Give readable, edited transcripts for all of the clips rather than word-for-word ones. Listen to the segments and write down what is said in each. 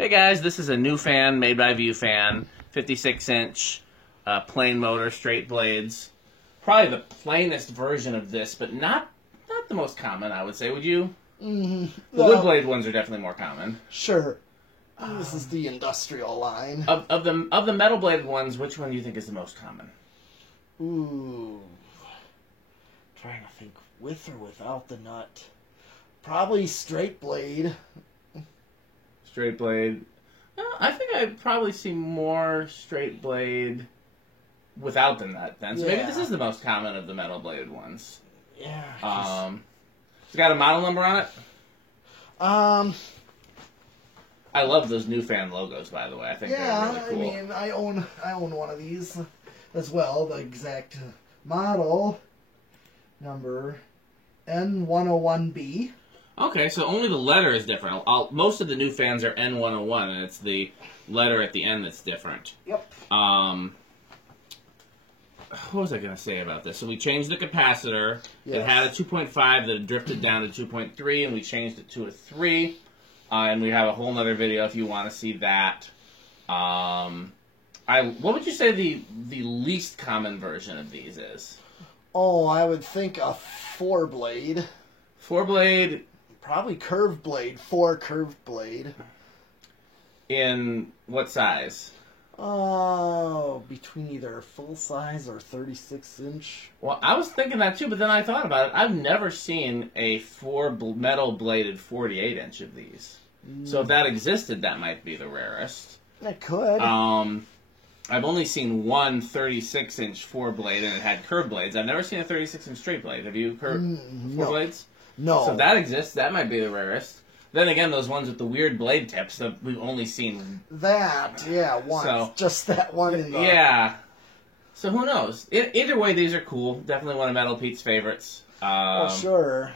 Hey guys, this is a new fan made by ViewFan, 56-inch plain motor, straight blades. Probably the plainest version of this, but not the most common, I would say. Would you? Mm-hmm. The wood blade ones are definitely more common. Sure. This is the industrial line. Of the metal bladed ones, which one do you think is the most common? Ooh. Trying to think with or without the nut. Probably straight blade. Straight blade. I think I'd probably see more straight blade without the nut then. So maybe this is the most common of the metal bladed ones. Yeah. It's got a model number on it? I love those new fan logos, by the way. I think they're really cool. I mean, I own one of these as well. The exact model number N101B. Okay, so only the letter is different. Most of the new fans are N101, and it's the letter at the end that's different. Yep. What was I going to say about this? So we changed the capacitor. Yes. It had a 2.5 that had drifted down to 2.3, and we changed it to a 3. And we have a whole other video if you want to see that. What would you say the least common version of these is? Oh, I would think a 4-blade. 4-blade. Probably curved blade. 4 curved blade. In what size? Oh, between either full size or 36-inch. Well, I was thinking that too, but then I thought about it. I've never seen a metal bladed 48-inch of these. So if that existed, that might be the rarest. It could. I've only seen one 36-inch 4-blade, and it had curved blades. I've never seen a 36-inch straight blade. Have you heard 4 blades? No. So if that exists, that might be the rarest. Then again, those ones with the weird blade tips that we've only seen. That, yeah, once. So, just that one. Yeah. So who knows? Either way, these are cool. Definitely one of Metal Pete's favorites. Sure.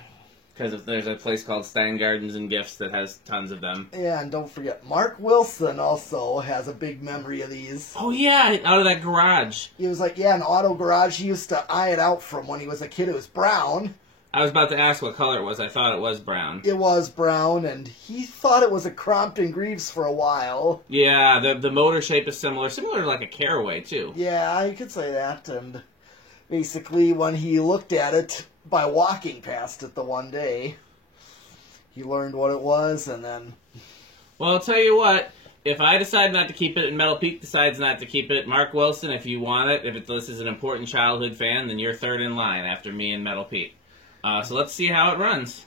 Because there's a place called Stein Gardens and Gifts that has tons of them. Yeah, and don't forget, Mark Wilson also has a big memory of these. Oh, yeah, out of that garage. He was like, yeah, in the auto garage, he used to eye it out from when he was a kid. It was brown. I was about to ask what color it was. I thought it was brown. It was brown, and he thought it was a Crompton Greaves for a while. Yeah, the motor shape is similar to like a Caraway, too. Yeah, you could say that, and basically when he looked at it by walking past it the one day, he learned what it was, and then... Well, I'll tell you what, if I decide not to keep it and Metal Pete decides not to keep it, Mark Wilson, if you want it, if this is an important childhood fan, then you're third in line after me and Metal Pete. So let's see how it runs.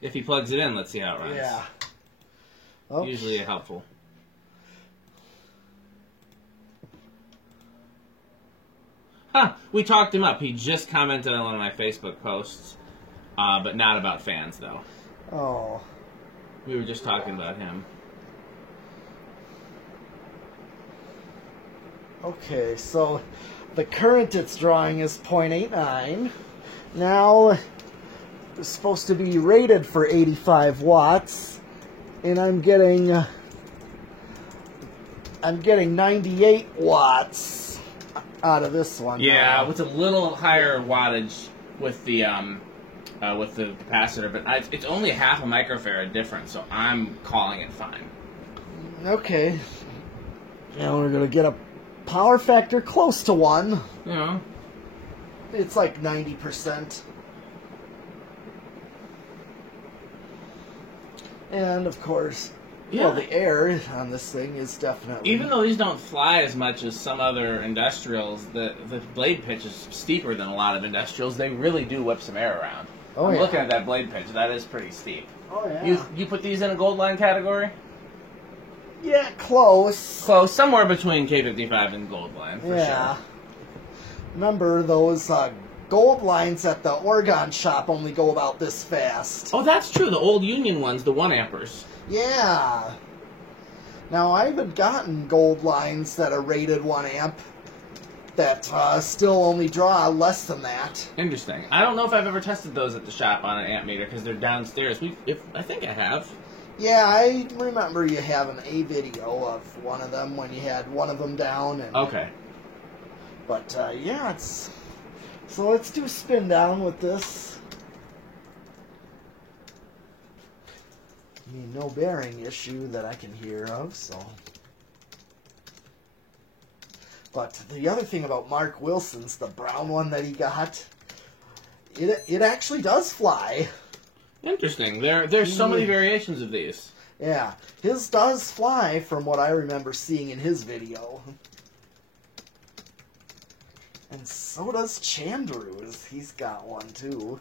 If he plugs it in, let's see how it runs. Yeah. Oh. Usually helpful. Huh, we talked him up. He just commented on one of my Facebook posts, but not about fans, though. Oh. We were just talking about him. Okay, so the current it's drawing is 0.89. Now, it's supposed to be rated for 85 watts, and I'm getting 98 watts out of this one. Yeah, with a little higher wattage with the capacitor, but it's only half a microfarad difference, so I'm calling it fine. Okay. Now we're gonna get a power factor close to 1. Yeah. It's like 90%. And, of course, well, the air on this thing is definitely... Even though these don't fly as much as some other industrials, the blade pitch is steeper than a lot of industrials. They really do whip some air around. I'm looking at that blade pitch. That is pretty steep. Oh, yeah. You put these in a gold line category? Yeah, close. Close. Somewhere between K55 and gold line, for sure. Remember, those gold lines at the Oregon shop only go about this fast. Oh, that's true. The old Union ones, the 1 ampers. Yeah. Now, I haven't gotten gold lines that are rated 1 amp that still only draw less than that. Interesting. I don't know if I've ever tested those at the shop on an amp meter because they're downstairs. I think I have. Yeah, I remember you having a video of one of them when you had one of them down. And, okay. But, yeah, it's... So let's do spin down with this. I mean, no bearing issue that I can hear of, so. But the other thing about Mark Wilson's, the brown one that he got, it actually does fly. Interesting. There's so many variations of these. Yeah, his does fly from what I remember seeing in his video. And so does Chandru's. He's got one too.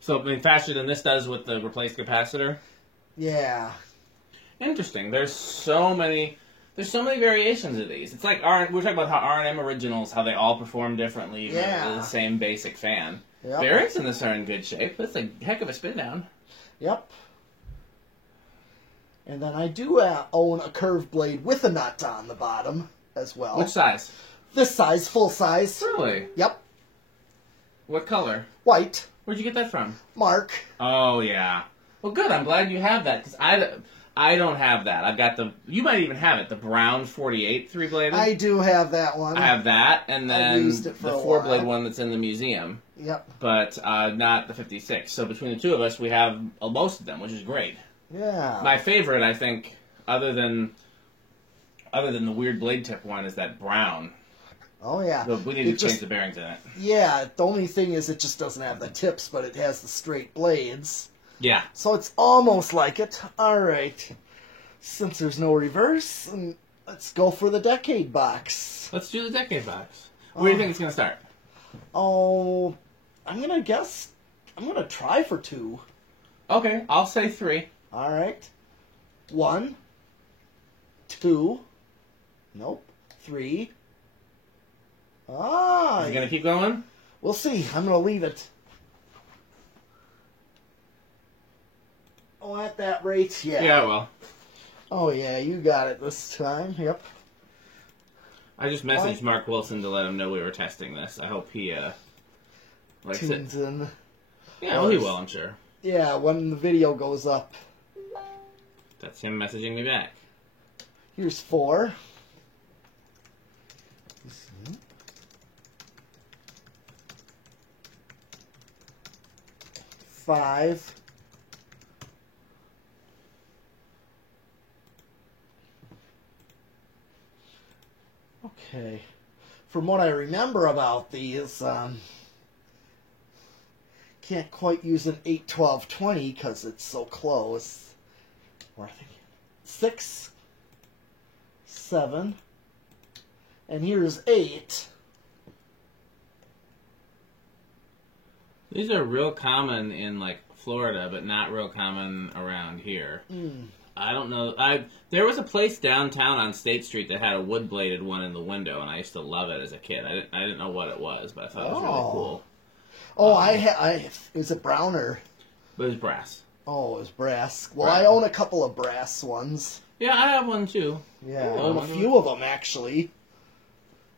So, I mean, faster than this does with the replaced capacitor? Yeah. Interesting. There's so many variations of these. It's like we're talking about how R&M originals, how they all perform differently, even Yeah. with the same basic fan. Yep. Bearings in this are in good shape. That's a heck of a spin down. Yep. And then I do own a curved blade with a nut on the bottom as well. Which size? This size, full size. Really? Yep. What color? White. Where'd you get that from? Mark. Oh, yeah. Well, good. I'm glad you have that, because I don't have that. I've got you might even have it, the brown 48 three-bladed. I do have that one. I have that, and then used it for the a four-blade while. one that's in the museum. Yep. But not the 56. So between the two of us, we have most of them, which is great. Yeah. My favorite, I think, other than the weird blade tip one, is that brown. Oh, yeah. We need to change the bearings in it. Yeah, the only thing is it just doesn't have the tips, but it has the straight blades. Yeah. So it's almost like it. All right. Since there's no reverse, let's go for the decade box. Let's do the decade box. Where do you think it's going to start? Oh, I'm going to try for 2. Okay, I'll say 3. All right. 1, 2, nope, 3. Ah, You going to keep going? we'll see. I'm going to leave it. Oh, at that rate, yeah. Yeah, well. Oh, yeah, you got it this time. Yep. I just messaged Mark Wilson to let him know we were testing this. I hope he likes it. Tunes in. Yeah, well, he will, I'm sure. Yeah, when the video goes up. That's him messaging me back. Here's 4. 5. Okay. From what I remember about these, can't quite use an 8, 12, 20 because it's so close. Or I think 6, 7, and here's 8. These are real common in, like, Florida, but not real common around here. I don't know. There was a place downtown on State Street that had a wood-bladed one in the window, and I used to love it as a kid. I didn't know what it was, but I thought it was really cool. Oh, is it brown or? But it was brass. Oh, it was brass. Well, Right. I own a couple of brass ones. Yeah, I have one, too. Yeah, I Ooh, own a few of them, actually.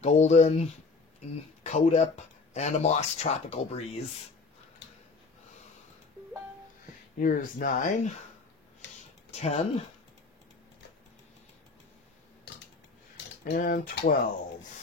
Golden, Codep, and a Moss Tropical Breeze. Here's 9, 10, and 12.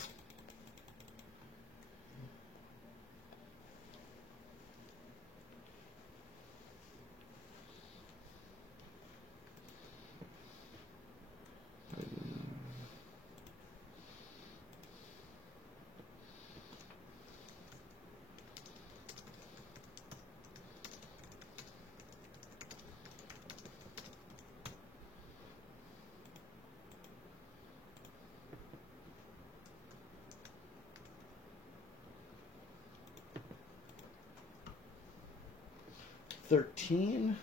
$13,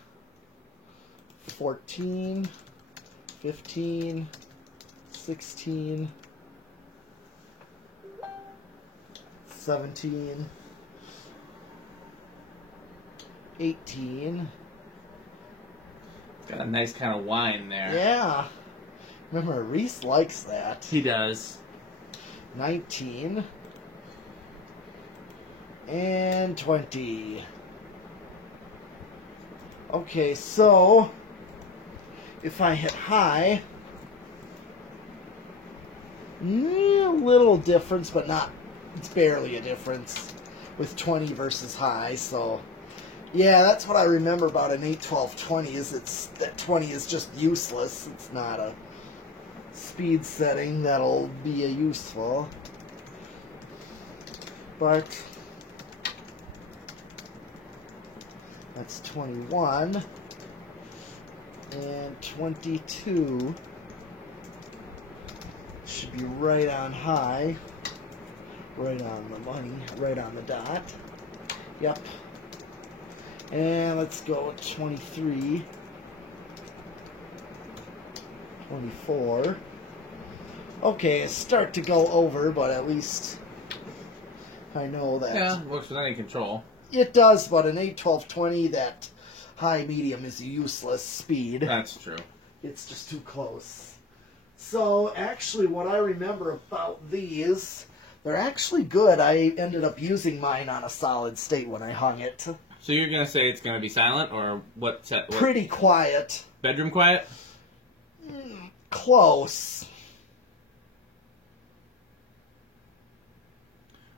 $14, $15, $16, $17, $18. Got a nice kind of wine there. Yeah. Remember, Reese likes that. He does. 19 and 20. Okay, so if I hit high, a little difference, but not, it's barely a difference with 20 versus high, so Yeah, that's what I remember about an 8-12-20 is that 20 is just useless. It's not a speed setting that'll be a useful. But that's 21 and 22 should be right on high, right on the money, right on the dot. Yep. And let's go with 23, 24. Okay, start to go over, but at least I know that. Yeah, works with any control. It does, but an 8-12-20, that high medium is a useless speed. That's true. It's just too close. So, actually, what I remember about these, they're actually good. I ended up using mine on a solid state when I hung it. So you're going to say it's going to be silent, or what set? What? Pretty quiet. Bedroom quiet? Close.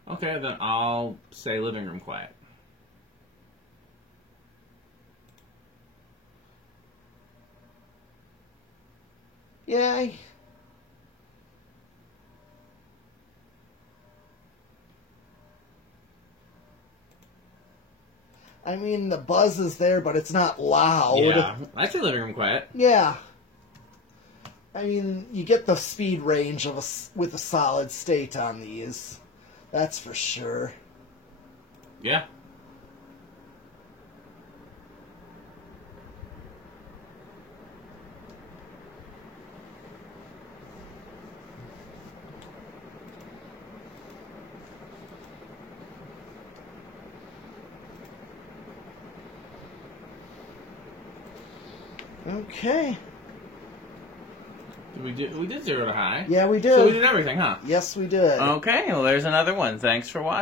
Okay, then I'll say living room quiet. Yeah. I mean, the buzz is there, but it's not loud. Yeah, I'd say living room quiet. Yeah. I mean, you get the speed range of with a solid state on these. That's for sure. Yeah. Okay. We did 0 to high. Yeah, we did. So we did everything, huh? Yes, we did. Okay, well, there's another one. Thanks for watching.